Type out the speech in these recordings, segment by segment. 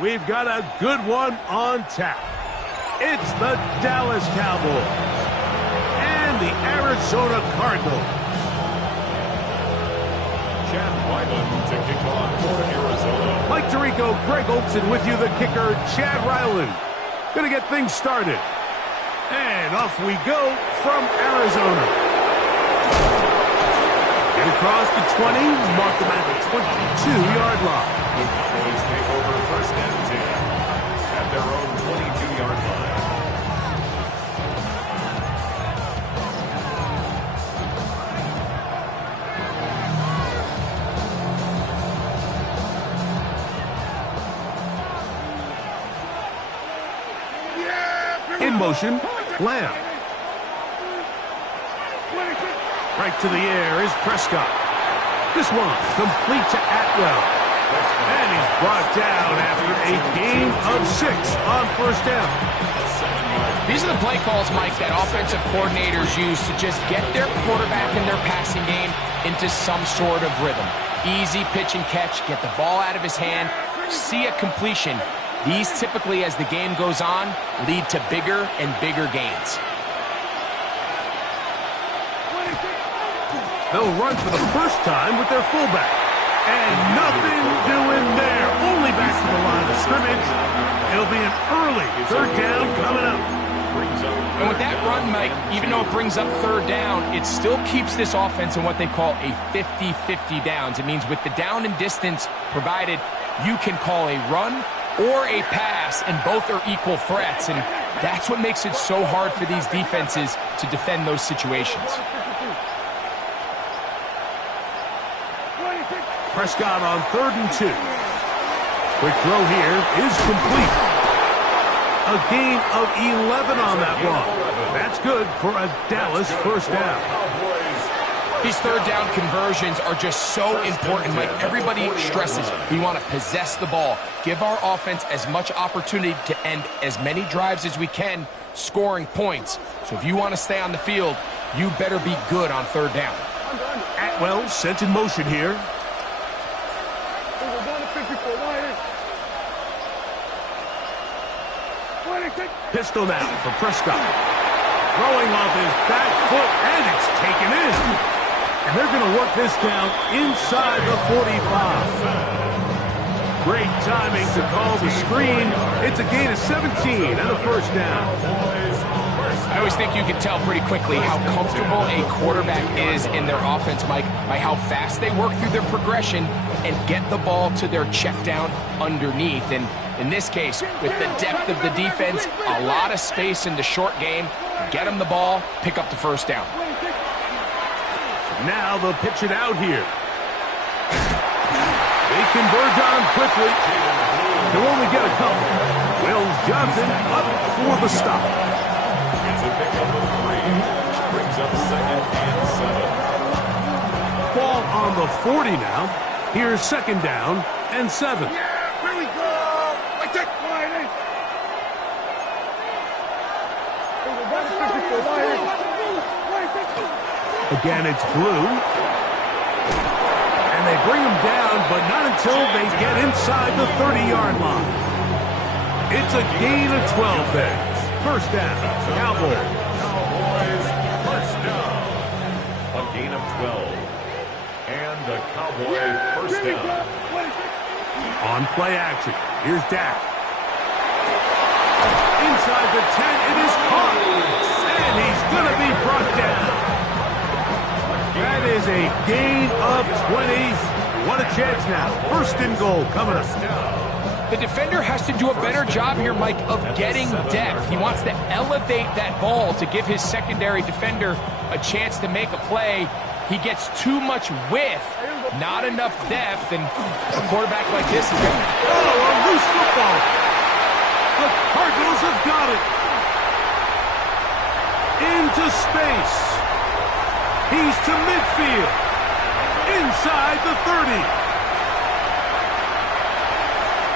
We've got a good one on tap. It's the Dallas Cowboys and the Arizona Cardinals. Chad Ryland to kick off for Arizona. Mike Tirico, Greg Olson with you, the kicker, Chad Ryland. Gonna get things started. And off we go from Arizona. Get across the 20, mark them at the 22-yard line. The Cowboys take over first and 10 at their own 22-yard line. In motion, Lamb. Right to the air is Prescott. This one complete to Atwell. And he's brought down after a gain of 6 on first down. These are the play calls, Mike, that offensive coordinators use to just get their quarterback and their passing game into some sort of rhythm. Easy pitch and catch, get the ball out of his hand, see a completion. These typically, as the game goes on, lead to bigger and bigger gains. They'll run for the first time with their fullback. And nothing doing there. Only back to the line of scrimmage. It'll be an early third down coming up. And with that run, Mike, even though it brings up third down, it still keeps this offense in what they call a 50-50 downs. It means with the down and distance provided, you can call a run or a pass, and both are equal threats. And that's what makes it so hard for these defenses to defend those situations. Prescott on 3rd and 2. Quick throw here is complete. A gain of 11 on that one. That's good for a Dallas first down. These third down conversions are just so important. Like everybody stresses, we want to possess the ball, give our offense as much opportunity to end as many drives as we can, scoring points. So if you want to stay on the field, you better be good on third down. Atwell sent in motion here. Pistol now for Prescott. Throwing off his back foot, and it's taken in. And they're going to work this down inside the 45. Great timing to call the screen. It's a gain of 17 and a first down. I always think you can tell pretty quickly how comfortable a quarterback is in their offense, Mike, by how fast they work through their progression and get the ball to their check down underneath. And in this case, with the depth of the defense, a lot of space in the short game, get them the ball, pick up the first down. Now they'll pitch it out here. They converge on quickly. They'll only get a couple. Wills Johnson up for the stop. It's a pickup of 3, which brings up 2nd and 7. Ball on the 40 now. Here's 2nd down and 7. Yeah, here we go. I take Wiley. Again, it's Blue. And they bring him down, but not until they get inside the 30-yard line. It's a gain of 12 there. First down, Cowboys. Cowboys first down. A gain of 12. And the Cowboy first down. On play action, here's Dak. Inside the 10, it is caught. And he's going to be brought down. That is a gain of 20. What a chance now. First and goal coming up. The defender has to do a better job here, Mike, of getting depth. He wants to elevate that ball to give his secondary defender a chance to make a play. He gets too much width, not enough depth, and a quarterback like this is going to... Oh, a loose football. The Cardinals have got it. Into space. He's to midfield. Inside the 30.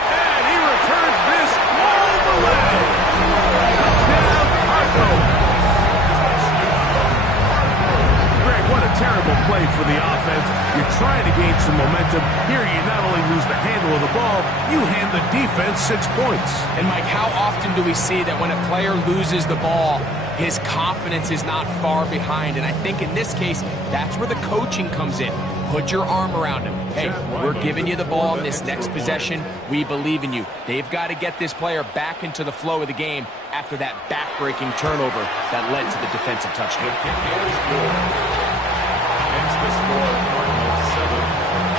And he returns this all the way. Touchdown, Cardinals. Greg, what a terrible play for the offense. You're trying to gain some momentum. Here you not only lose the handle of the ball, you hand the defense 6 points. And Mike, how often do we see that when a player loses the ball, his confidence is not far behind? And I think in this case, that's where the coaching comes in. Put your arm around him. Hey, we're giving you the ball in this next possession. We believe in you. They've got to get this player back into the flow of the game after that back-breaking turnover that led to the defensive touchdown. Hence the score, Cardinals 7,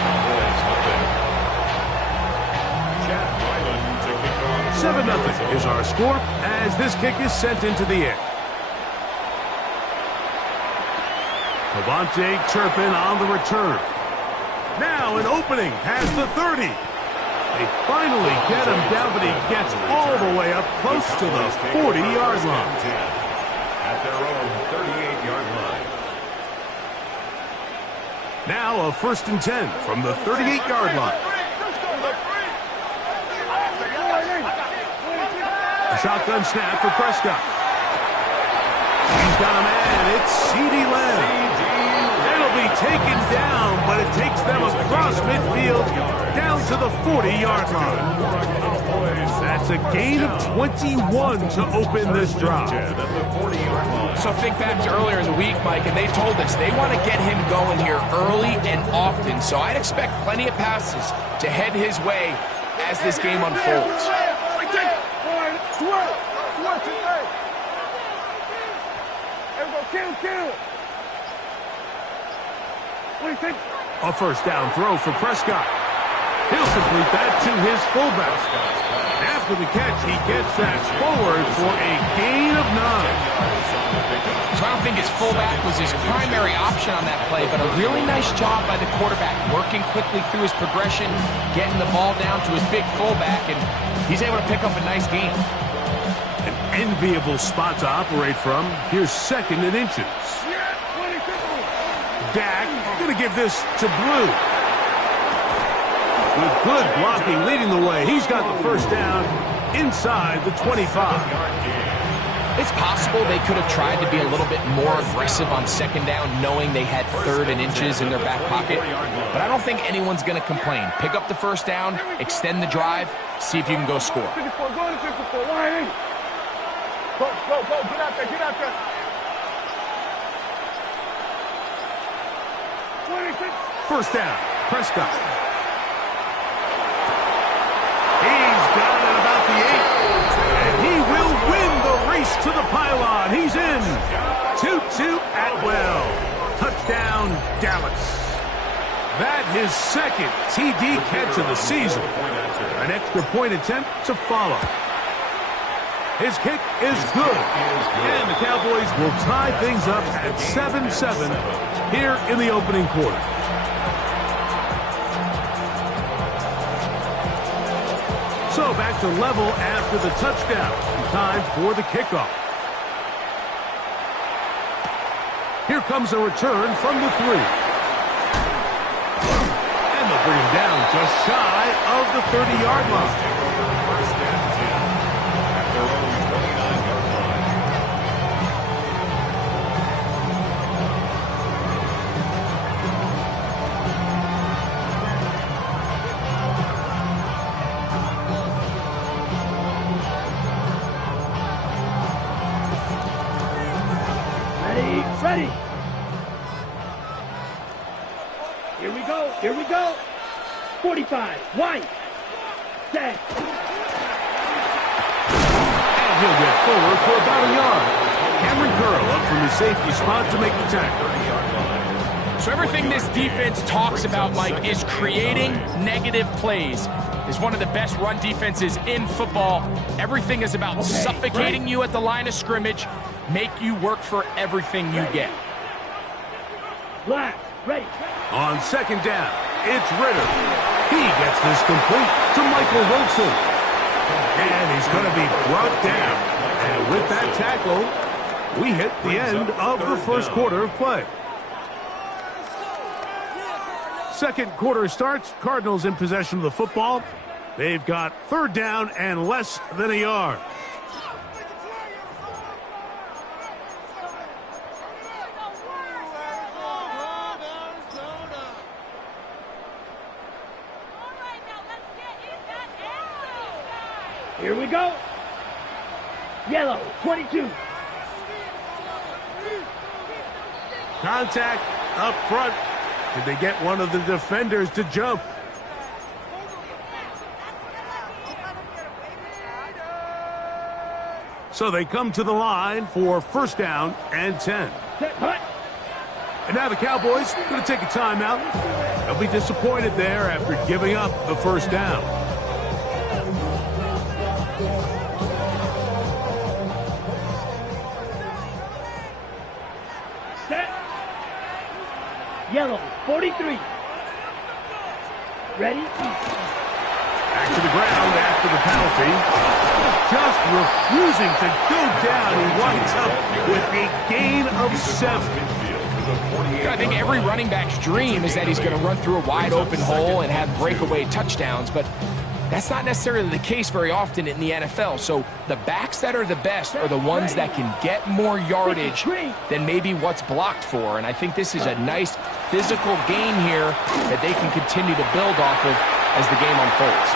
Cowboys nothing. Chad Ryland to kick off. 7-0 is our score as this kick is sent into the air. Cavante Turpin on the return. Now an opening past the 30. They finally get him down, but he gets all the way up close to the 40-yard line. At their own 38-yard line. Now a 1st and 10 from the 38-yard line. A shotgun snap for Prescott. He's got a man. It's CeeDee Lamb. It'll be taken down, but it takes them across midfield down to the 40-yard line. That's a gain of 21 to open this drive. So think back to earlier in the week, Mike, and they told us they want to get him going here early and often. So I'd expect plenty of passes to head his way as this game unfolds. A 1st down throw for Prescott. He'll complete that to his fullback. After the catch, he gets that forward for a gain of 9. So I don't think his fullback was his primary option on that play, but a really nice job by the quarterback, working quickly through his progression, getting the ball down to his big fullback, and he's able to pick up a nice gain. An enviable spot to operate from. Here's 2nd and inches. Dak going to give this to Blue. With good blocking leading the way, he's got the 1st down inside the 25. It's possible they could have tried to be a little bit more aggressive on 2nd down, knowing they had 3rd and inches in their back pocket. But I don't think anyone's going to complain. Pick up the 1st down, extend the drive, see if you can go score. Go, get out there. 1st down, Prescott. He's got it about the 8. And he will win the race to the pylon. He's in. Tutu Atwell. Touchdown, Dallas. That his 2nd TD catch of the season. An extra point attempt to follow. His kick is good. And the Cowboys will tie things up at 7-7 here in the opening quarter. So back to level after the touchdown. Time for the kickoff. Here comes a return from the 3. And they'll bring him down just shy of the 30-yard line. 1st and 10 at their own 29-yard line. Ready. Here we go. 45. White. Set. And he'll get forward for about a yard. Cameron Curl up from his safety spot to make the tackle. So everything this defense talks about, Mike, is creating negative plays. Is one of the best run defenses in football. Everything is about suffocating you at the line of scrimmage, make you work for everything you get. Black. Ready. On 2nd down, it's Ritter. He gets this complete to Michael Wilson. And he's going to be brought down. And with that tackle, we hit the end of the 1st quarter of play. 2nd quarter starts. Cardinals in possession of the football. They've got 3rd down and less than a yard. Here we go. Yellow, 22. Contact up front. Did they get one of the defenders to jump? So they come to the line for first down and 10. Set, hut. And now the Cowboys going to take a timeout. They'll be disappointed there after giving up the first down. Set. Yellow, 43. Ready? Back to the ground after the penalty. Just refusing to go down. He winds up with a gain of 7. I think every running back's dream is that he's going to run through a wide open hole and have breakaway touchdowns, but that's not necessarily the case very often in the NFL. So the backs that are the best are the ones that can get more yardage than maybe what's blocked for. And I think this is a nice physical gain here that they can continue to build off of as the game unfolds.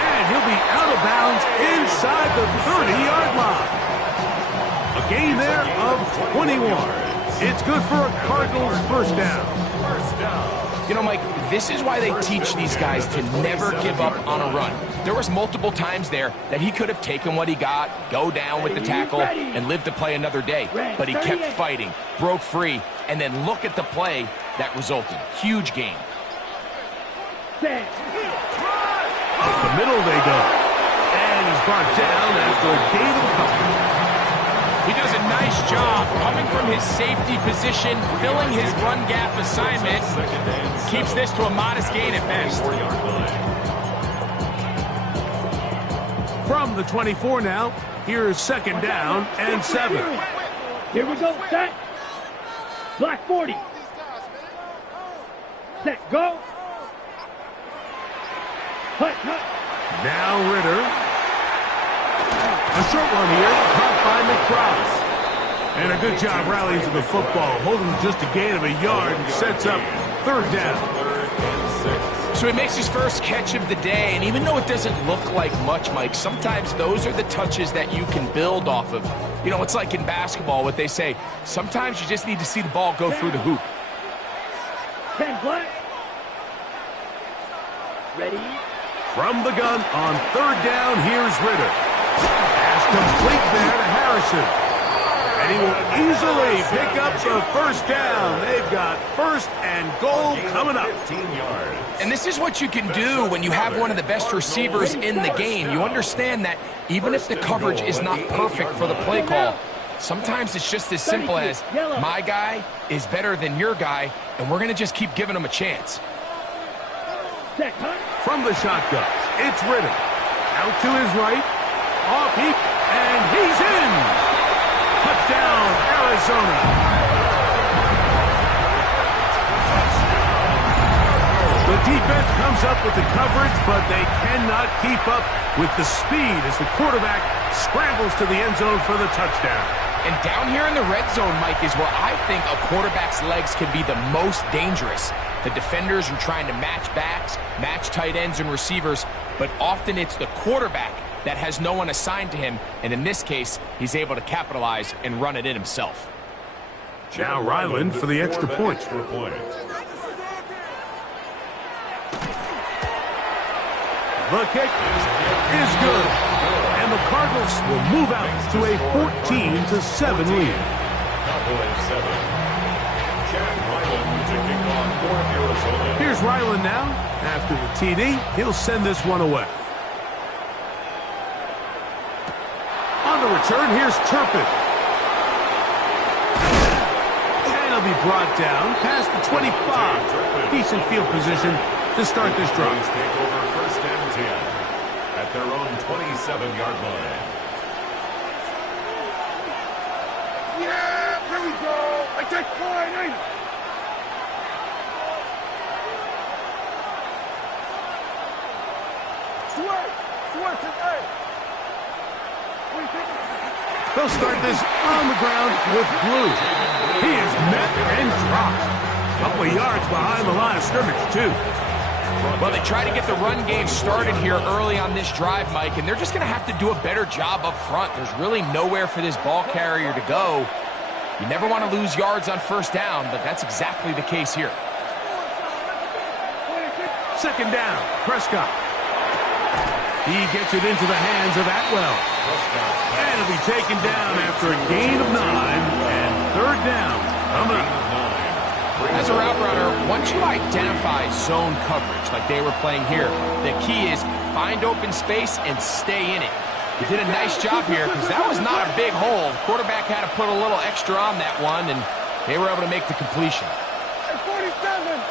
And he'll be out of bounds inside the 30-yard line. A gain there of 21. It's good for a Cardinals first down. You know, Mike, this is why they teach these guys to never give up on a run. There was multiple times there that he could have taken what he got, go down with the tackle, and live to play another day. But he kept fighting, broke free, and then look at the play that resulted. Huge game. Up the middle they go. And he's brought down after a gain of a couple. He does a nice job coming from his safety position, filling his run gap assignment. Keeps this to a modest gain at best. From the 24 now, here's second down and 7. Here we go, set. Block 40. Set, go. Hut, hut. Now Ritter. A short one here, caught by McCross. And a good job rallying to the football, holding just a gain of a yard and sets up third down. So he makes his first catch of the day, and even though it doesn't look like much, Mike, sometimes those are the touches that you can build off of. You know, it's like in basketball, what they say, sometimes you just need to see the ball go through the hoop. 10 black. Ready? From the gun on third down, here's Ritter. Pass complete there to Harrison. And he will easily pick up the first down. They've got first and goal coming up. 15 yards. And this is what you can do when you have one of the best receivers in the game. You understand that even if the coverage is not perfect for the play call, sometimes it's just as simple as my guy is better than your guy, and we're going to just keep giving him a chance. From the shotgun, it's Ritter. Out to his right, off heap, and he's in. Touchdown, Arizona. The defense comes up with the coverage, but they cannot keep up with the speed as the quarterback scrambles to the end zone for the touchdown. And down here in the red zone, Mike, is where I think a quarterback's legs can be the most dangerous. The defenders are trying to match backs, match tight ends and receivers, but often it's the quarterback that has no one assigned to him, and in this case, he's able to capitalize and run it in himself. Now Ryland for the extra point. The kick is good, and the Cardinals will move out to a 14-7 lead. Here's Ryland now. After the TD, he'll send this one away. On the return, here's Turpin. And he'll be brought down past the 25. Decent field position to start this drive. Take over first and 10 at their own 27-yard line. Yeah, here we go. I take point. Sweat today. They'll start this on the ground with Blue. He is met and dropped. A couple of yards behind the line of scrimmage, too. Well, they try to get the run game started here early on this drive, Mike, and they're just going to have to do a better job up front. There's really nowhere for this ball carrier to go. You never want to lose yards on first down, but that's exactly the case here. Second down, Prescott. He gets it into the hands of Atwell. And it'll be taken down after a gain of 9 and third down. Coming up. As a route runner, once you identify zone coverage like they were playing here, the key is find open space and stay in it. You did a nice job here because that was not a big hole. The quarterback had to put a little extra on that one, and they were able to make the completion. 47.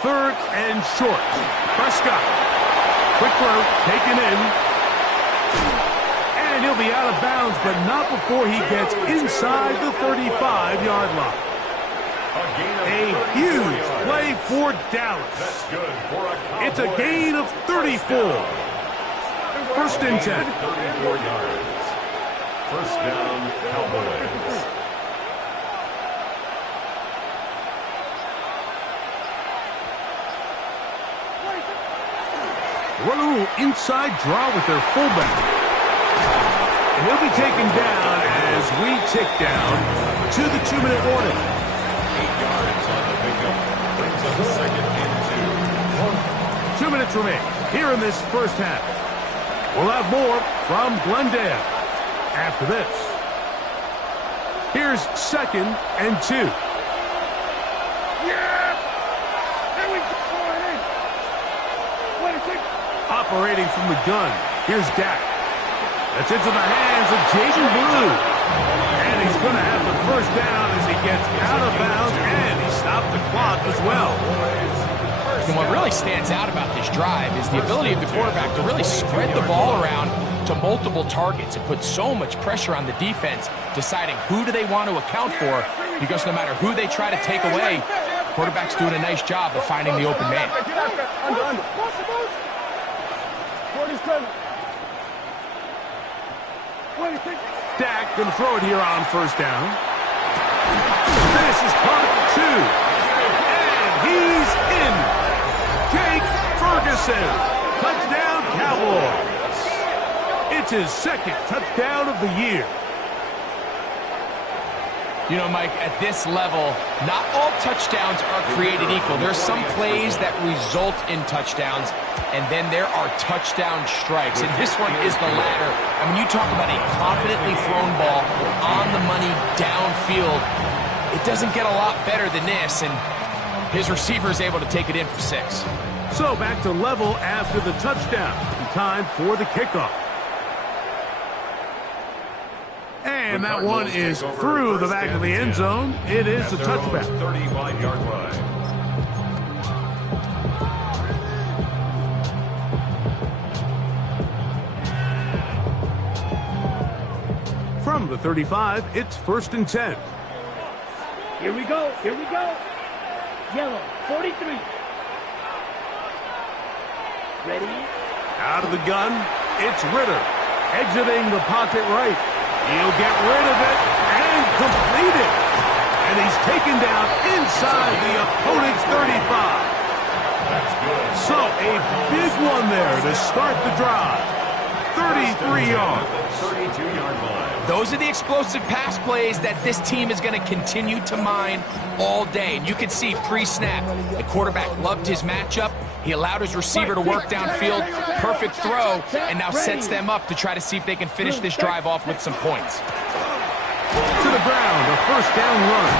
Third and short. Prescott. Quick throw, taken in. And he'll be out of bounds, but not before he gets inside the 35-yard line. A huge play for Dallas. It's a gain of 34. First and 10. 34 yards. First down, Cowboys. Run a little inside draw with their fullback. And he'll be taken down as we tick down to the 2-minute warning. 8 yards on the pickup. Brings up second and 2. 2 minutes remain here in this first half. We'll have more from Glendale after this. Here's second and 2. Yeah! There we go. Operating from the gun, here's Dak. That's into the hands of Jaden Blue. And he's going to have the first down as he gets out of bounds, and he stopped the clock as well. And what really stands out about this drive is the ability of the quarterback to really spread the ball around to multiple targets and put so much pressure on the defense, deciding who do they want to account for, because no matter who they try to take away, the quarterback's doing a nice job of finding the open man. Under. Dak going to throw it here on first down. This is caught at 2. And he's in. Jake Ferguson. Touchdown, Cowboys. It's his second touchdown of the year. You know, Mike, at this level, not all touchdowns are created equal. There's some plays that result in touchdowns, and then there are touchdown strikes. And this one is the latter. I mean, you talk about a confidently thrown ball on the money downfield. It doesn't get a lot better than this, and his receiver is able to take it in for 6. So back to level after the touchdown. Time for the kickoff. And that one is through the back of the end zone. It is a touchback. 35-yard line. From the 35, it's first and 10. Here we go. Yellow, 43. Ready? Out of the gun, it's Ritter. Exiting the pocket right. He'll get rid of it and complete it. And he's taken down inside the opponent's 35. That's good. So a big one there to start the drive. 33 yards. 32-yard line. Those are the explosive pass plays that this team is going to continue to mine all day. And you can see pre-snap, the quarterback loved his matchup. He allowed his receiver to work downfield, perfect throw, and now sets them up to try to see if they can finish this drive off with some points. To the ground, a first down run.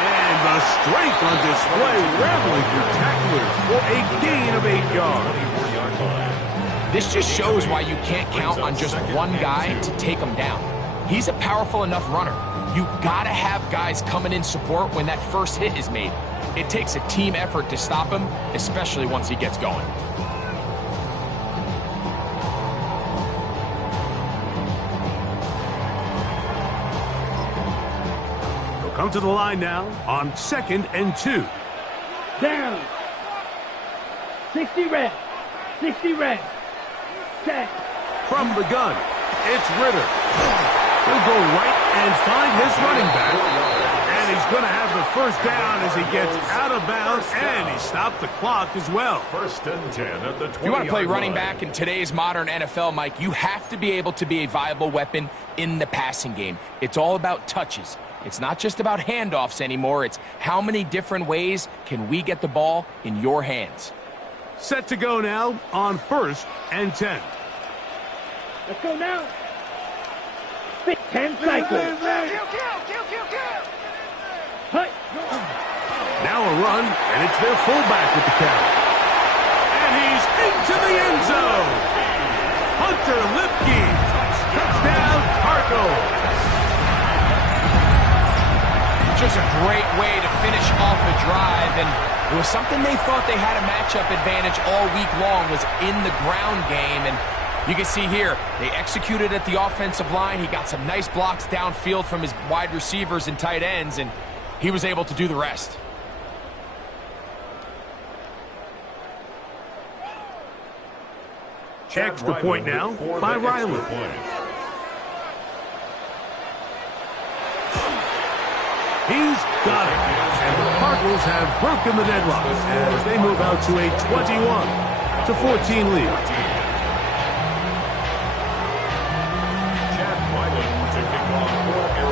And the strength on display, rambling through tacklers for a gain of 8 yards. 24-yard line. This just shows why you can't count on just one guy to take him down. He's a powerful enough runner. You gotta have guys coming in support when that first hit is made. It takes a team effort to stop him, especially once he gets going. He'll come to the line now on 2nd and 2. Down. 60 red. 60 red. Set. From the gun, it's Ritter. He'll go right and find his running back. And he's going to have the first down as he gets out of bounds, and he stopped the clock as well. First and 10 at the 20-yard line. If you want to play running back in today's modern NFL, Mike, you have to be able to be a viable weapon in the passing game. It's all about touches. It's not just about handoffs anymore. It's how many different ways can we get the ball in your hands. Set to go now on 1st and 10. Let's go now. 10 cycles. Hut. Now a run, and it's their fullback with the carry. And he's into the end zone. Hunter Lipke. Touchdown, Cardinals. Just a great way to finish off a drive, and it was something they thought they had a matchup advantage all week long, was in the ground game. And you can see here, they executed at the offensive line. He got some nice blocks downfield from his wide receivers and tight ends, and he was able to do the rest. Extra point now by Riley. He's got it. And the Cardinals have broken the deadlock as they move out to a 21-14 lead.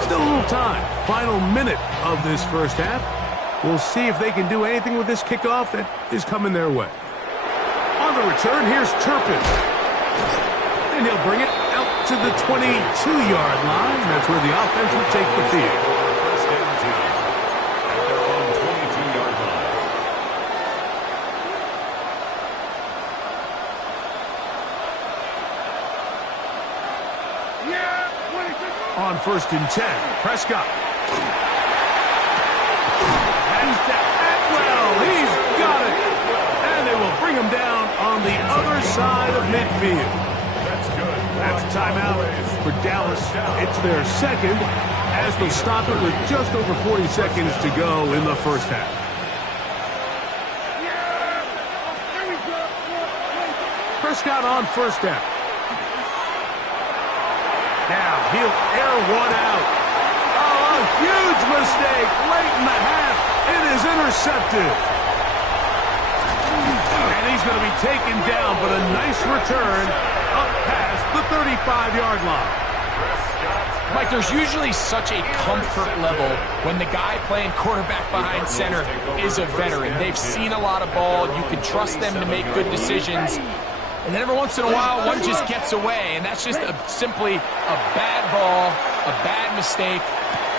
Still a little time. Final minute of this first half. We'll see if they can do anything with this kickoff that is coming their way. On the return, here's Turpin. And he'll bring it out to the 22-yard line. That's where the offense will take the field. First and 10 at their own 22-yard line. On 1st and 10, Prescott. Hands to Atwell. He's got it. And they will bring him down on the other side of midfield. That's good. That's a timeout for Dallas. It's their second as they'll stop it with just over 40 seconds to go in the first half. Prescott on 1st down. Now he'll air one out. Oh, a huge mistake late in the half. It is intercepted. And he's going to be taken down, but a nice return up past the 35-yard line. Mike, there's usually such a comfort level when the guy playing quarterback behind center is a veteran. They've seen a lot of ball. You can trust them to make good decisions. And then every once in a while, one just gets away, and that's just simply a bad ball, a bad mistake.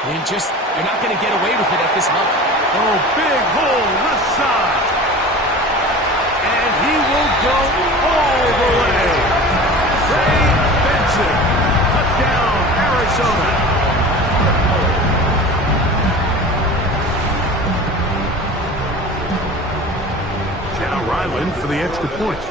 And you're not going to get away with it at this level. Oh, big hole left side. And he will go all the way. Trey Benson, touchdown, Arizona. Now Ryland for the extra point.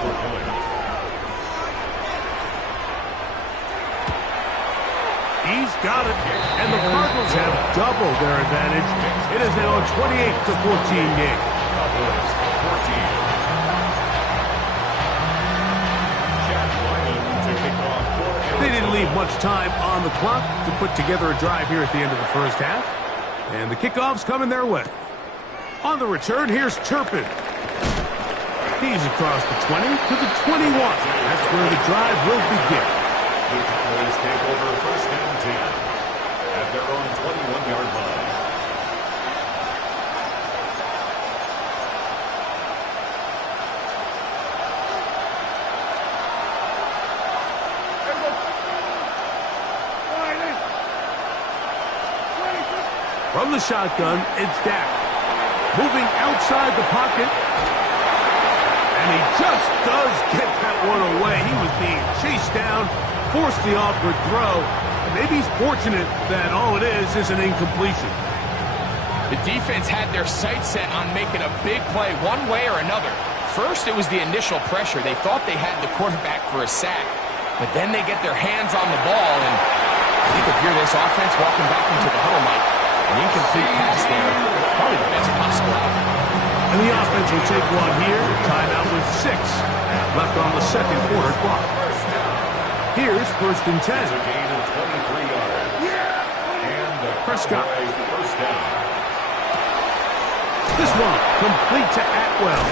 He's got it, and the Cardinals have doubled their advantage. It is now a 28-14 game. They didn't leave much time on the clock to put together a drive here at the end of the first half. And the kickoff's coming their way. On the return, here's Turpin. He's across the 20 to the 21. That's where the drive will begin. The Cowboys take over 1st and 10 at their own 21-yard line. From the shotgun, it's Dak. Moving outside the pocket. And he just does get that one away. He was being chased down, forced the awkward throw. And maybe he's fortunate that all it is an incompletion. The defense had their sights set on making a big play one way or another. First, it was the initial pressure. They thought they had the quarterback for a sack. But then they get their hands on the ball, and you could hear this offense walking back into the huddle, Mike. An incomplete pass there, probably the best possible outcome. And the offense will take one here. Timeout with 6 left on the second quarter clock. Here's 1st and 10. It's a gain of 23 yards. Prescott. First down. This one complete to Atwell.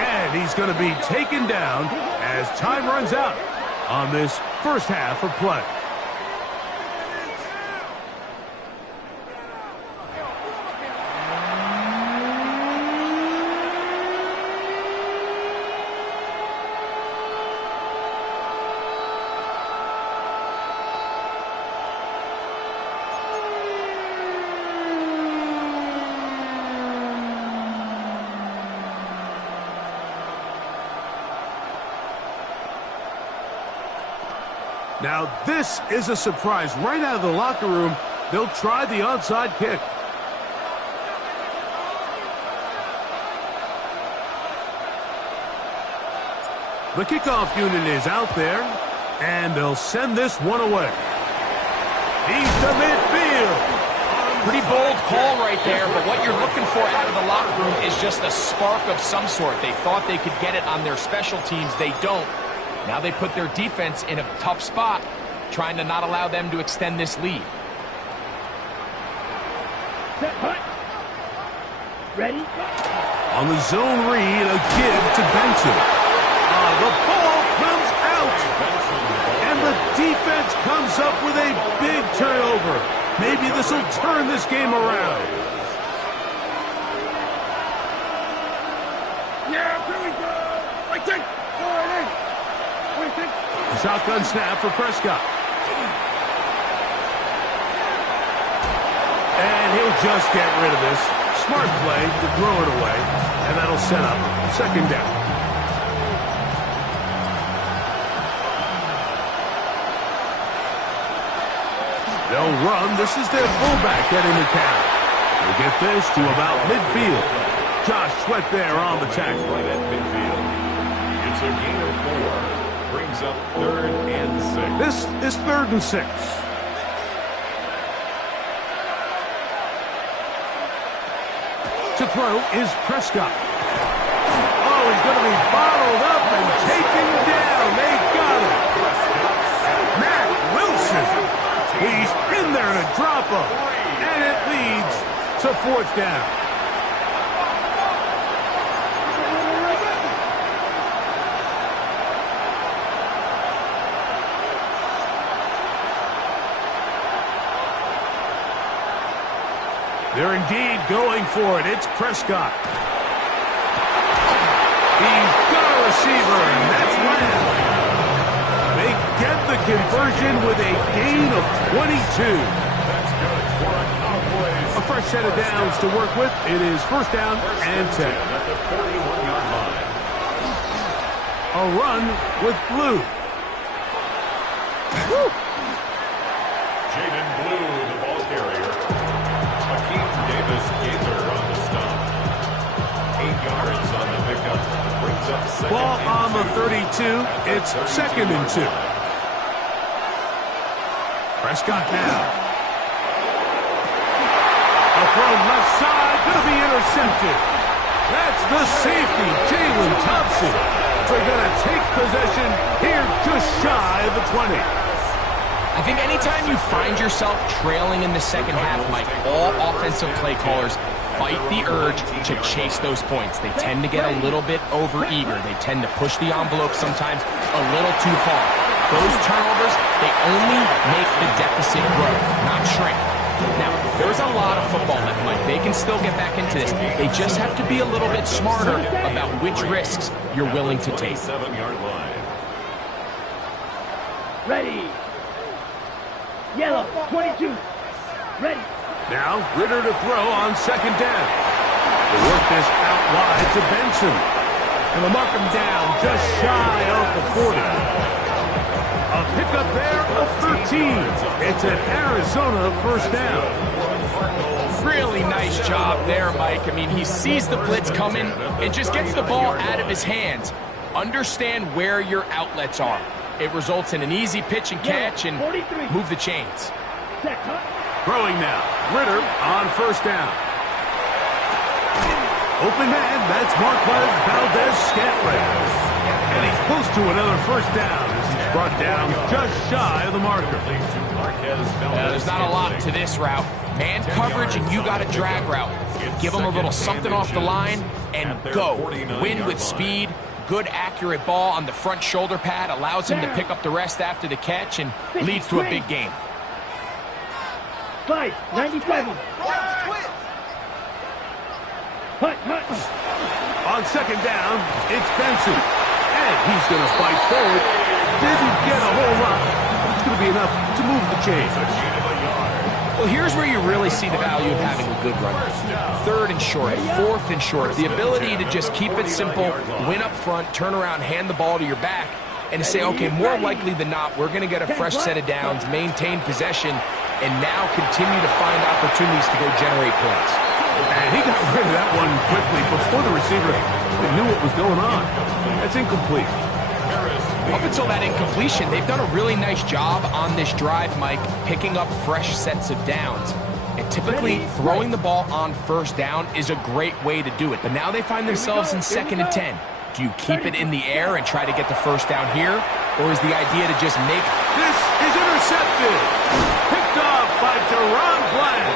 And he's going to be taken down as time runs out on this first half of play. Now, this is a surprise. Right out of the locker room, they'll try the onside kick. The kickoff unit is out there, and they'll send this one away. He's to midfield. Pretty bold call right there, but what you're looking for out of the locker room is just a spark of some sort. They thought they could get it on their special teams. They don't. Now they put their defense in a tough spot, trying to not allow them to extend this lead. Set, hut. Ready? On the zone read, a give to Benson. The ball comes out. And the defense comes up with a big turnover. Maybe this will turn this game around. Yeah, here we go. I think. Shotgun snap for Prescott. And he'll just get rid of this. Smart play to throw it away. And that'll set up second down. They'll run. This is their fullback getting the count. They get this to about midfield. Josh Sweat there on the tackle. Right at midfield. It's a gain of 4. Brings up 3rd and 6. This is 3rd and 6. To throw is Prescott. Oh, he's going to be bottled up and taken down. They got him. Matt Wilson. He's in there to drop him. And it leads to 4th down. They're indeed going for it. It's Prescott. He's got a receiver, and that's Lamb. They get the conversion with a gain of 22. That's good for a Cowboys. A fresh set of downs to work with. It is 1st down and 10. At the 41-yard line. A run with Blue. Jaden Blue, the ball carrier. Davis Gaither on the stop. 8 yards on the pickup. Brings up second. Ball on the 32. It's 2nd and 2. Prescott now. A throw left side. Going to be intercepted. That's the safety, Jalen Thompson. They're going to take possession here just shy of the 20. I think anytime you find yourself trailing in the second half, Mike, all offensive play callers fight the urge to chase those points. They tend to get a little bit overeager. They tend to push the envelope sometimes a little too far. Those turnovers, they only make the deficit grow, not shrink. Now, there's a lot of football left, Mike. They can still get back into this. They just have to be a little bit smarter about which risks you're willing to take. 7-yard line. Ready. Yellow, 22. Ready. Now, Ritter to throw on 2nd down. They work this out wide to Benson. And they'll mark him down just shy of the 40. A pickup there of 13. It's an Arizona 1st down. Really nice job there, Mike. I mean, he sees the blitz coming and just gets the ball out of his hands. Understand where your outlets are. It results in an easy pitch and catch and move the chains. Throwing now. Ritter on 1st down. Open man, that's Marquez Valdez-Scantling. And he's close to another 1st down as he's brought down just shy of the marker. There's not a lot to this route. Man coverage, and you got a drag route. Give them a little something off the line and go. Win with speed. Good, accurate ball on the front shoulder pad. Allows him to pick up the rest after the catch and leads to a big game. 97. Hut. On second down, it's Benson. And he's going to fight forward. Didn't get a whole lot. It's going to be enough to move the chains. Well, here's where you really see the value of having a good runner. Third and short, fourth and short. The ability to just keep it simple, win up front, turn around, hand the ball to your back, and to say, okay, more likely than not, we're going to get a fresh set of downs, maintain possession, and now continue to find opportunities to go generate points. And he got rid of that one quickly before the receiver knew what was going on. That's incomplete. Up until that incompletion, they've done a really nice job on this drive, Mike, picking up fresh sets of downs. And typically, throwing the ball on first down is a great way to do it. But now they find themselves in 2nd and 10. Do you keep it in the air and try to get the first down here? Or is the idea to just make... This is intercepted. Picked off by Deron Bland.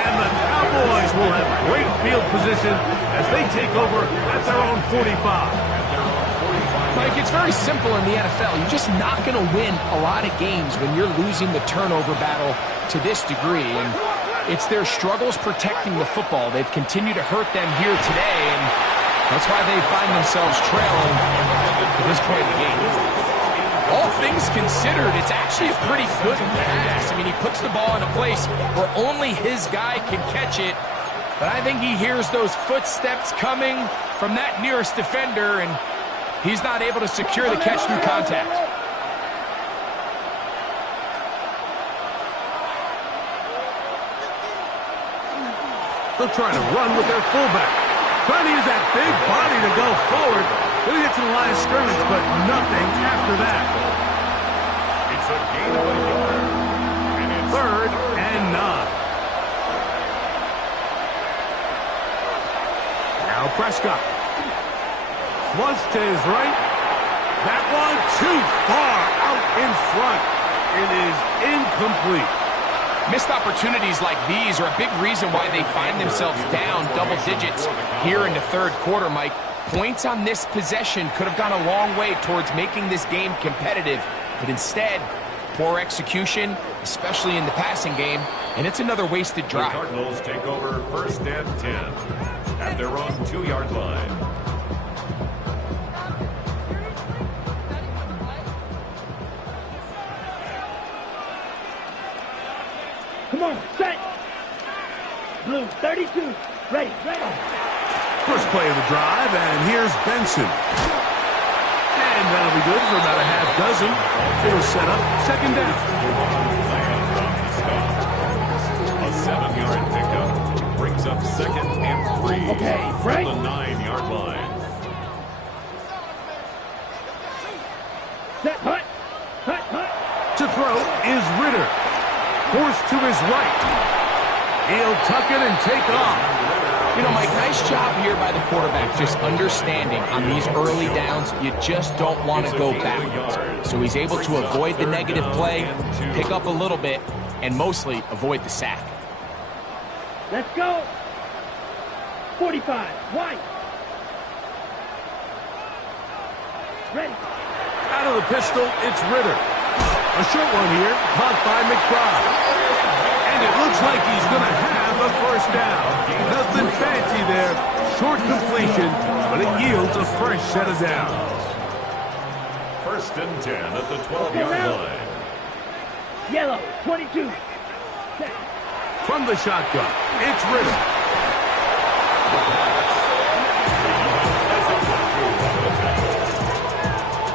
And the Cowboys will have great field position as they take over at their own 45. Mike, it's very simple in the NFL. You're just not going to win a lot of games when you're losing the turnover battle to this degree. And it's their struggles protecting the football. They've continued to hurt them here today, and that's why they find themselves trailing at this point in the game. All things considered, it's actually a pretty good pass. I mean, he puts the ball in a place where only his guy can catch it. But I think he hears those footsteps coming from that nearest defender, and he's not able to secure the catch through contact. They're trying to run with their fullback. Trying to use that big body to go forward. Then he gets to the line of scrimmage, but nothing after that. It's a gain of a yard. And it's 3rd and 9. Now Prescott. Flush to his right. That one too far out in front. It is incomplete. Missed opportunities like these are a big reason why they find themselves down double digits here in the 3rd quarter, Mike. Points on this possession could have gone a long way towards making this game competitive, but instead, poor execution, especially in the passing game, and it's another wasted drive. The Cardinals take over 1st and 10 at their own 2-yard line. Come on, set. Blue, 32. Ready. First play of the drive, and here's Benson. And that'll be good for about a half dozen. It'll set up 2nd down. A 7-yard pickup brings up 2nd and 3 right. from the 9-yard line. Set, hut. To throw is Ritter. Forced to his right. He'll tuck it and take off. You know, Mike, nice job here by the quarterback, just understanding on these early downs, you just don't want to go backwards. So he's able to avoid the negative play, pick up a little bit, and mostly avoid the sack. Let's go. 45, white. Ready. Out of the pistol, it's Ritter. A short one here, caught by McBride. And it looks like he's going to have a first down. Nothing fancy there. Short completion, but it yields a fresh set of downs. 1st and 10 at the 12-yard line. Yellow, 22. Set. From the shotgun, it's Ritter.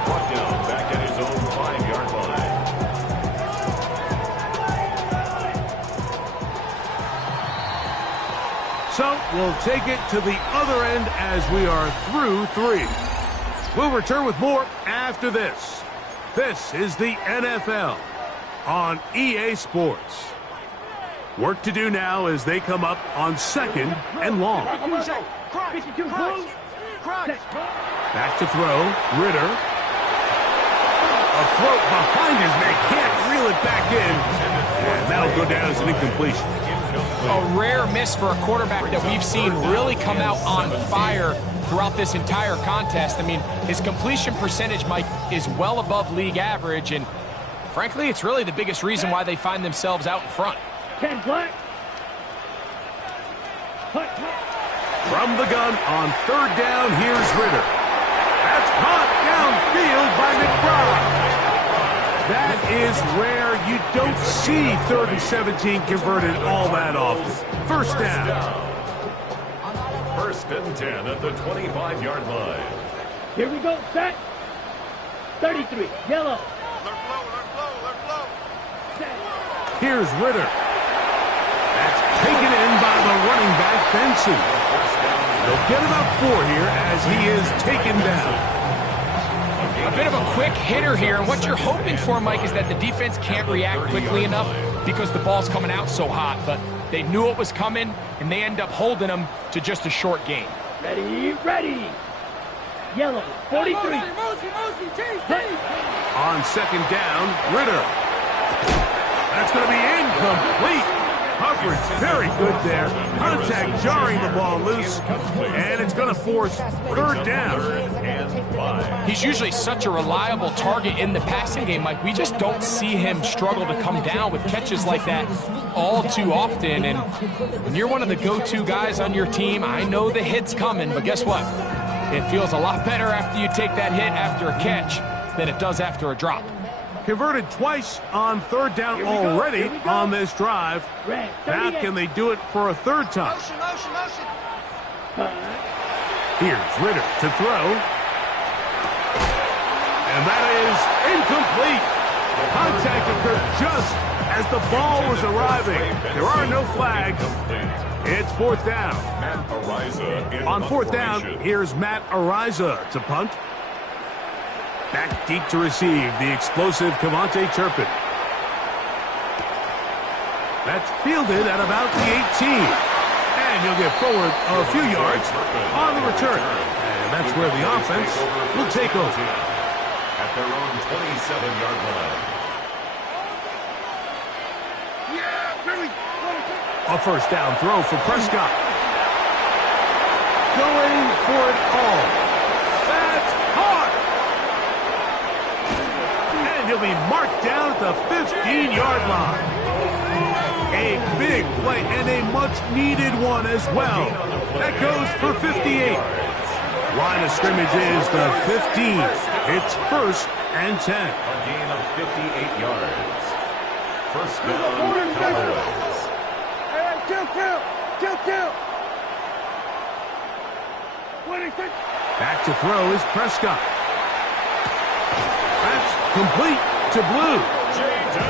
Brought down back at his own 5-yard line. So we'll take it to the other end as we are through 3. We'll return with more after this. This is the NFL on EA Sports. Work to do now as they come up on 2nd and long. 52, blue. Back to throw, Ritter. A throw behind his man, can't reel it back in, and that'll go down as an incompletion. A rare miss for a quarterback that we've seen really come out on fire throughout this entire contest. I mean, his completion percentage, Mike, is well above league average, and frankly, it's really the biggest reason why they find themselves out in front. 10 black. From the gun on third down, here's Ritter. That's caught downfield by McBride. That is rare. You don't see 3rd and 17 converted all that often. First down. 1st and 10 at the 25-yard line. Here we go, set. 33, yellow. Here's Ritter. That's taken in by the running back, Benson. They'll get about 4 here as he is taken down. A bit of a quick hitter here, and what you're hoping for, Mike, is that the defense can't react quickly enough because the ball's coming out so hot, but they knew it was coming, and they end up holding them to just a short gain. Ready, ready. Yellow, 43. On 2nd down, Ritter. That's going to be incomplete. Coverage very good there. Contact jarring the ball loose, and it's going to force 3rd down. He's usually such a reliable target in the passing game, Mike. We just don't see him struggle to come down with catches like that all too often. And when you're one of the go-to guys on your team, I know the hit's coming, but guess what? It feels a lot better after you take that hit after a catch than it does after a drop. Converted twice on 3rd down already on this drive. Now can they do it for a 3rd time? Here's Ritter to throw. And that is incomplete. Contact occurred just as the ball was arriving. There are no flags. It's 4th down. On 4th down, here's Matt Ariza to punt. Back deep to receive, the explosive Kevontae Turpin. That's fielded at about the 18. And he'll get forward a few yards on the return. And that's where the offense will take over. At their own 27-yard line. A 1st down throw for Prescott. Going for it all. That's hard. And he'll be marked down at the 15-yard line. A big play and a much-needed one as well. That goes for 58. Line of scrimmage is the 15. It's 1st and 10. A gain of 58 yards. 1st down, Cowboys. Kill. Back to throw is Prescott. That's complete to Blue.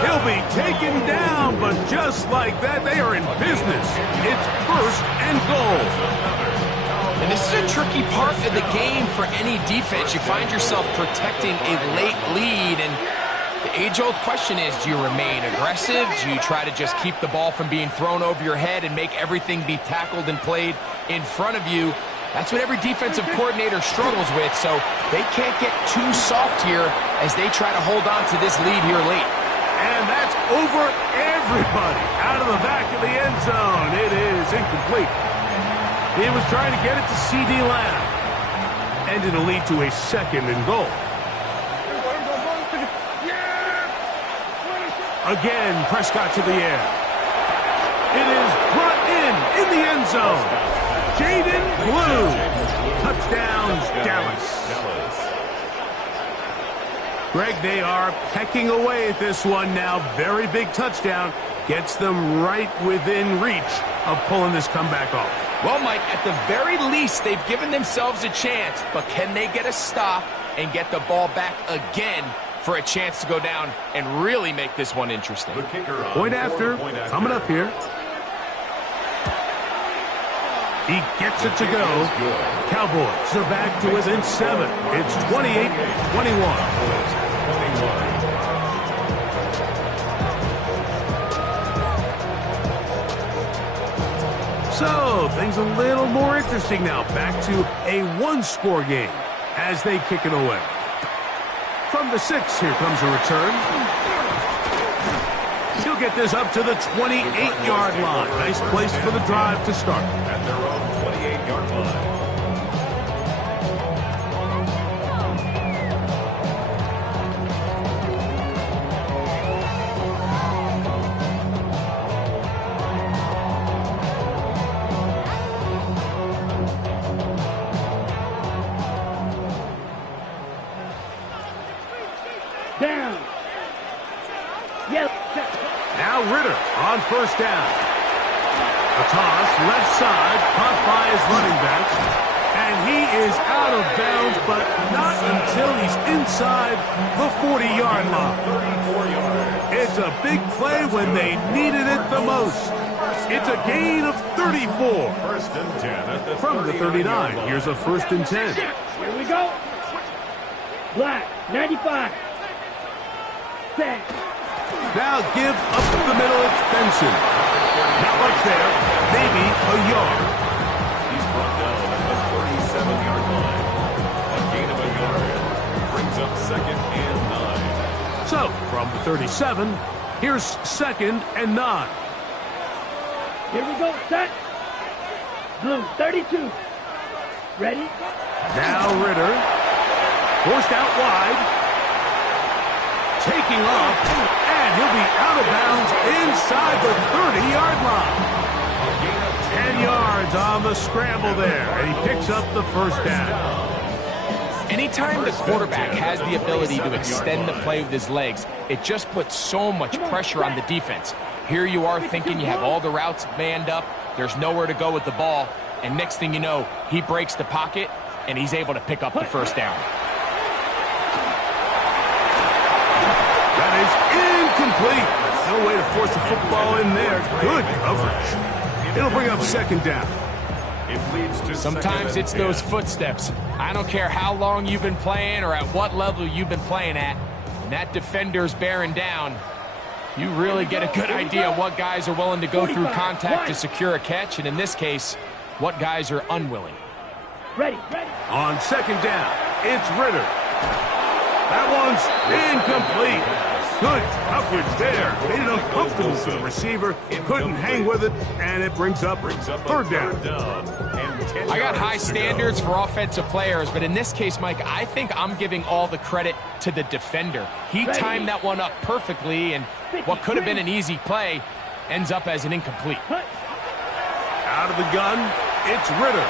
He'll be taken down, but just like that, they are in business. It's 1st and goal. And this is a tricky part of the game for any defense. You find yourself protecting a late lead, and the age-old question is, do you remain aggressive? Do you try to just keep the ball from being thrown over your head and make everything be tackled and played in front of you? That's what every defensive coordinator struggles with, so they can't get too soft here as they try to hold on to this lead here late. And that's over everybody out of the back of the end zone. It is incomplete. He was trying to get it to C.D. Lamb. And it'll lead to a 2nd and goal. Again, Prescott to the air. It is brought in the end zone. Jaden Blue. Touchdown, Dallas. Greg, they are pecking away at this one now. Very big touchdown. Gets them right within reach of pulling this comeback off. Well, Mike, at the very least, they've given themselves a chance, but can they get a stop and get the ball back again for a chance to go down and really make this one interesting? Point after, coming up here. He gets it to go. Cowboys are back to within 7. It's 28-21. So, things a little more interesting now. Back to a one-score game as they kick it away. From the 6, here comes a return. They'll get this up to the 28-yard line. Nice place for the drive to start. At their own 28-yard line. Down. Yep. Now Ritter on first down. A toss, left side, caught by his running back. And he is out of bounds, but not until he's inside the 40-yard line. 34 yards. It's a big play when they needed it the most. It's a gain of 34. First and 10 at the From the 39, here's a first and 10. Here we go. Black, 95. Set. Now give up the middle extension. Not much there, maybe a yard. He's brought down at the 37-yard line. A gain of a yard brings up second and 9. So, from the 37, here's second and 9. Here we go. Set. Blue, 32. Ready? Now Ritter, forced out wide. Taking off, and he'll be out of bounds inside the 30-yard line. 10 yards on the scramble there, and he picks up the first down. Anytime the quarterback has the ability to extend the play with his legs, it just puts so much pressure on the defense. Here you are thinking you have all the routes manned up, there's nowhere to go with the ball, and next thing you know, he breaks the pocket, and he's able to pick up the first down. That is incomplete. No way to force the football in there. Good coverage. It'll bring up second down. It leads to Sometimes it's those footsteps. I don't care how long you've been playing or at what level you've been playing at. When that defender's bearing down, you really get a good idea of what guys are willing to go through contact to secure a catch, and in this case, what guys are unwilling. Ready. On second down, it's Ritter. That one's incomplete. Good coverage there. Made it uncomfortable for the receiver. Couldn't hang with it, and it brings up third down. I got high standards for offensive players, but in this case, Mike, I think I'm giving all the credit to the defender. He timed that one up perfectly, and what could have been an easy play ends up as an incomplete. Out of the gun, it's Ritter.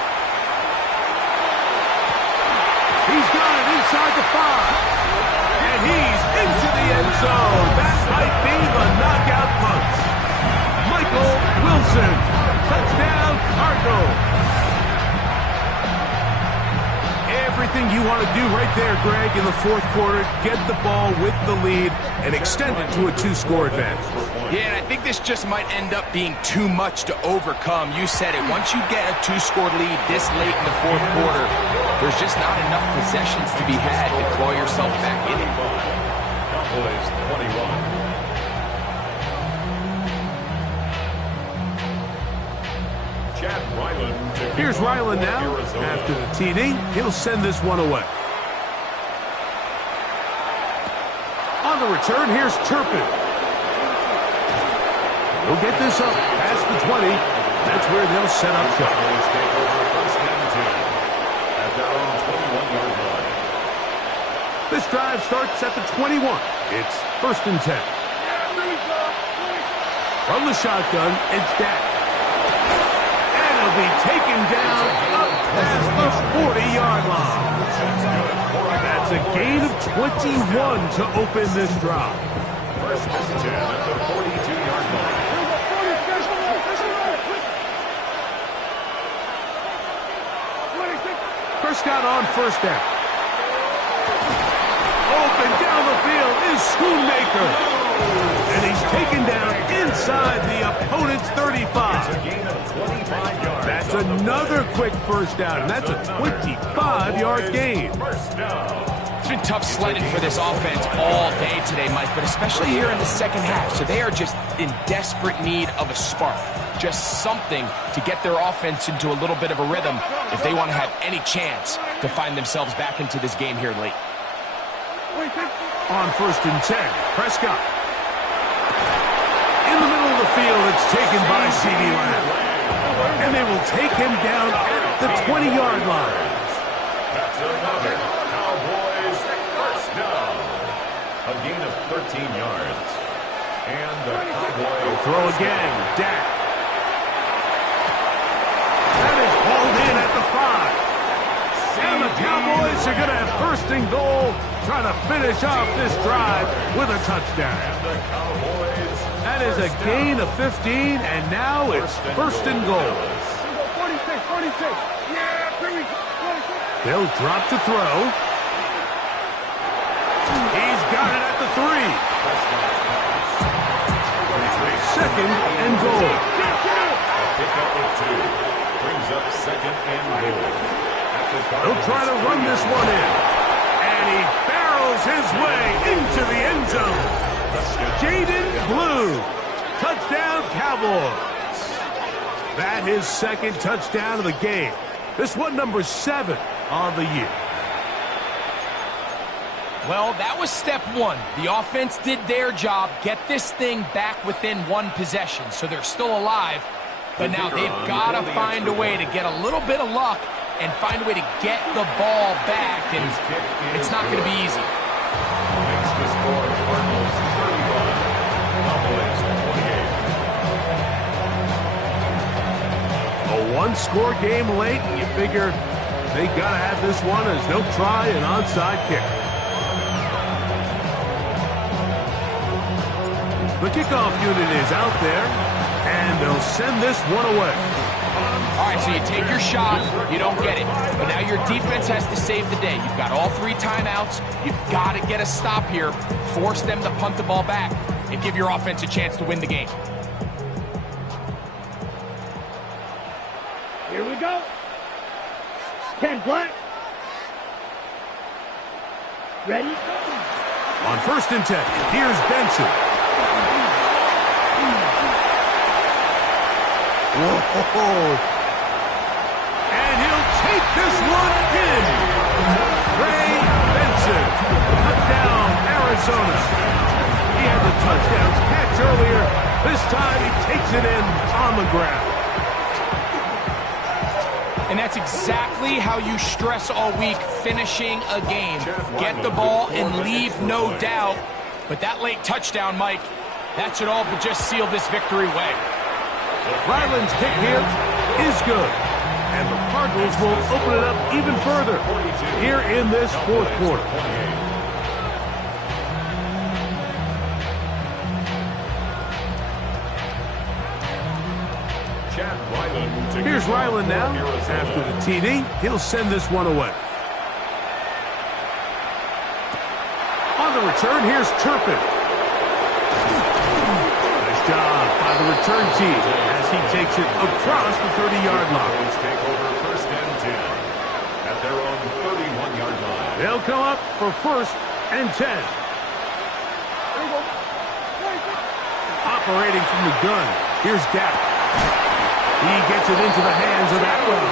He's got it inside the 5. And he's into the end zone. That might be the knockout punch. Michael Wilson. Touchdown, Cardinals. Everything you want to do right there, Greg, in the fourth quarter. Get the ball with the lead and extend it to a 2-score advantage. Yeah, and I think this just might end up being too much to overcome. You said it. Once you get a 2-score lead this late in the fourth quarter, there's just not enough possessions to be had to claw yourself back in it. Cowboys 21. Here's Ryland now. After the TD, he'll send this one away. On the return, here's Turpin. He'll get this up past the 20. That's where they'll set up shop. This drive starts at the 21. It's first and 10. From the shotgun, it's Dak. And he'll be taken down up past the 40-yard line. That's a gain of 21 to open this drive. First and 10 at the 42-yard line. Prescott on first down. Open down the field is Schoonmaker. And he's taken down inside the opponent's 35. That's another quick first down, and that's a 25-yard gain. It's been tough sledding for this offense all day today, Mike, but especially here in the second half. So they are just in desperate need of a spark, just something to get their offense into a little bit of a rhythm if they want to have any chance to find themselves back into this game here late. On first and 10, Prescott. field. It's taken by CeeDee Lamb. And they will take him down at the 20-yard line. That's another Cowboys first down. A gain of 13 yards. And the Cowboys throw again. Dak. That is hauled in at the 5. And the Cowboys are going to have first and goal, trying to finish off this drive with a touchdown. And the Cowboys. That is a gain of 15, and now it's first and goal. 46. Yeah, Timmy. 46. They'll drop to throw. He's got it at the 3. Second and goal. Pick up of 2. Brings up second and goal. He'll try to run this one in. And he barrels his way into the end zone. Jaden Blue. Touchdown, Cowboys. That is second touchdown of the game. This one number 7 on the year. Well, that was step 1. The offense did their job, get this thing back within one possession, so they're still alive. But now they've got to find a way to get a little bit of luck and find a way to get the ball back, and it's not going to be easy. Makes the score Cardinals 31, Cowboys 28. A one-score game late, and you figure they got to have this one as they'll try an onside kick. The kickoff unit is out there, and they'll send this one away. All right, so you take your shot, you don't get it. But now your defense has to save the day. You've got all 3 timeouts. You've got to get a stop here, force them to punt the ball back, and give your offense a chance to win the game. Here we go. 10 black. Ready? On first and 10, here's Benson. Whoa. And he'll take this one in. Trey Benson. Touchdown, Arizona. He had the touchdown catch earlier. This time he takes it in on the ground. And that's exactly how you stress all week, finishing a game. Get the ball and leave no doubt. But that late touchdown, Mike, that should all but just seal this victory away. Ryland's kick here is good. And the Cardinals will open it up even further here in this fourth quarter. Here's Ryland now. After the TD, he'll send this one away. On the return, here's Turpin. Nice job by the return team as he takes it across the 30-yard line. Take over first and 10 at their own 31-yard line. They'll come up for first and 10. Operating from the gun, here's Dak. He gets it into the hands of that one.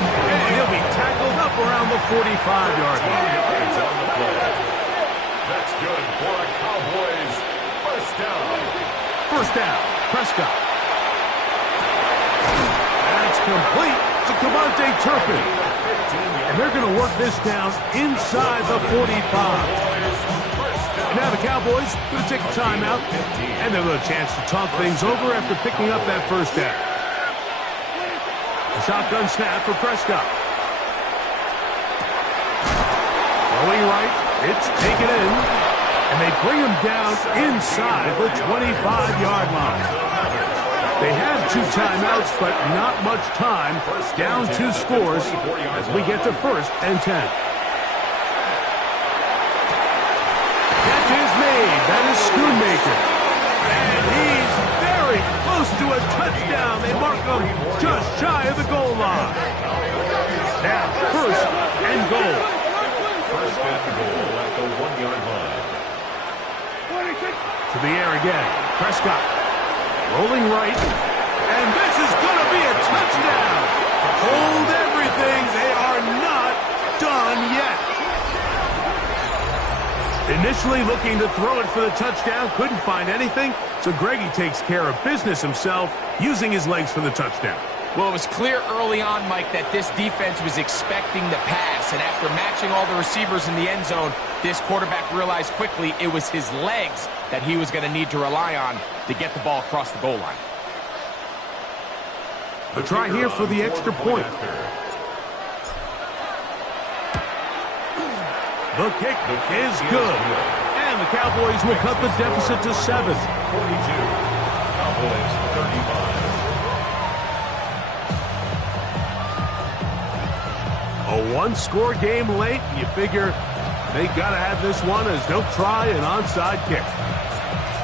And he'll be tackled up around the 45-yard line. On the play. That's good for a Cowboys first down. First down, Prescott. That's complete to Cavante Turpin. And they're going to work this down inside the 45. And now the Cowboys going to take a timeout, and they'll have a chance to talk things over after picking up that first down. A shotgun snap for Prescott. Going right, it's taken in, and they bring him down inside the 25-yard line. They have 2 timeouts, but not much time. Down 2 scores as we get to first and 10. Catch is made. That is Schoonmaker. And he's very close to a touchdown. They mark him just shy of the goal line. Now, first and goal. First and goal at the 1-yard line. To the air again. Prescott rolling right. And this is going to be a touchdown. Hold everything. They are not done yet. Initially looking to throw it for the touchdown. Couldn't find anything. So Greggy takes care of business himself, using his legs for the touchdown. Well, it was clear early on, Mike, that this defense was expecting the pass. And after matching all the receivers in the end zone, this quarterback realized quickly it was his legs that he was going to need to rely on to get the ball across the goal line. A try here for the extra point. The kick is good. And the Cowboys will cut the deficit to 7. 42. Cowboys 35. A one-score game late. You figure they got to have this one as they'll try an onside kick.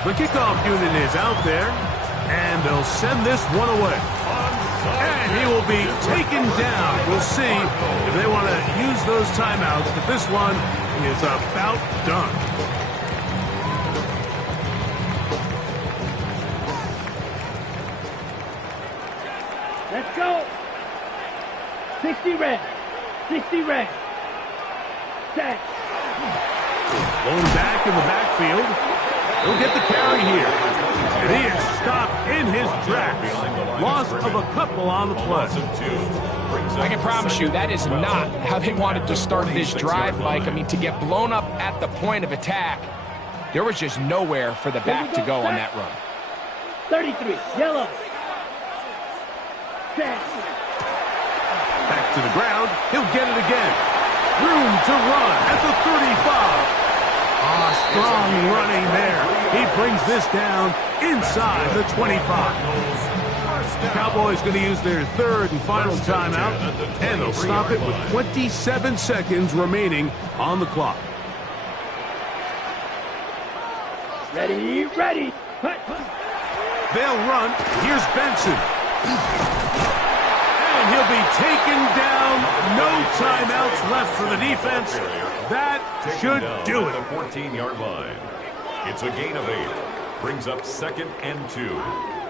The kickoff unit is out there, and they'll send this one away. And he will be taken down. We'll see if they want to use those timeouts, but this one is about done. Let's go. 60 red. 60 red. Set. Blown back in the backfield. He'll get the carry here. And he is stopped in his tracks. Loss of a couple on the play. I can promise you that is not how they wanted to start this drive, Mike. I mean, to get blown up at the point of attack, there was just nowhere for the back to go on that run. 33, yellow. Set. Back to the ground. He'll get it again. Room to run at the 35. Strong running there. He brings this down inside the 25. The Cowboys going to use their third and final timeout, and they'll stop it with 27 seconds remaining on the clock. Ready, ready. They'll run. Here's Benson. And he'll be taken down. No timeouts left for the defense. That should do it. The 14-yard line. It's a gain of 8. Brings up 2nd and 2.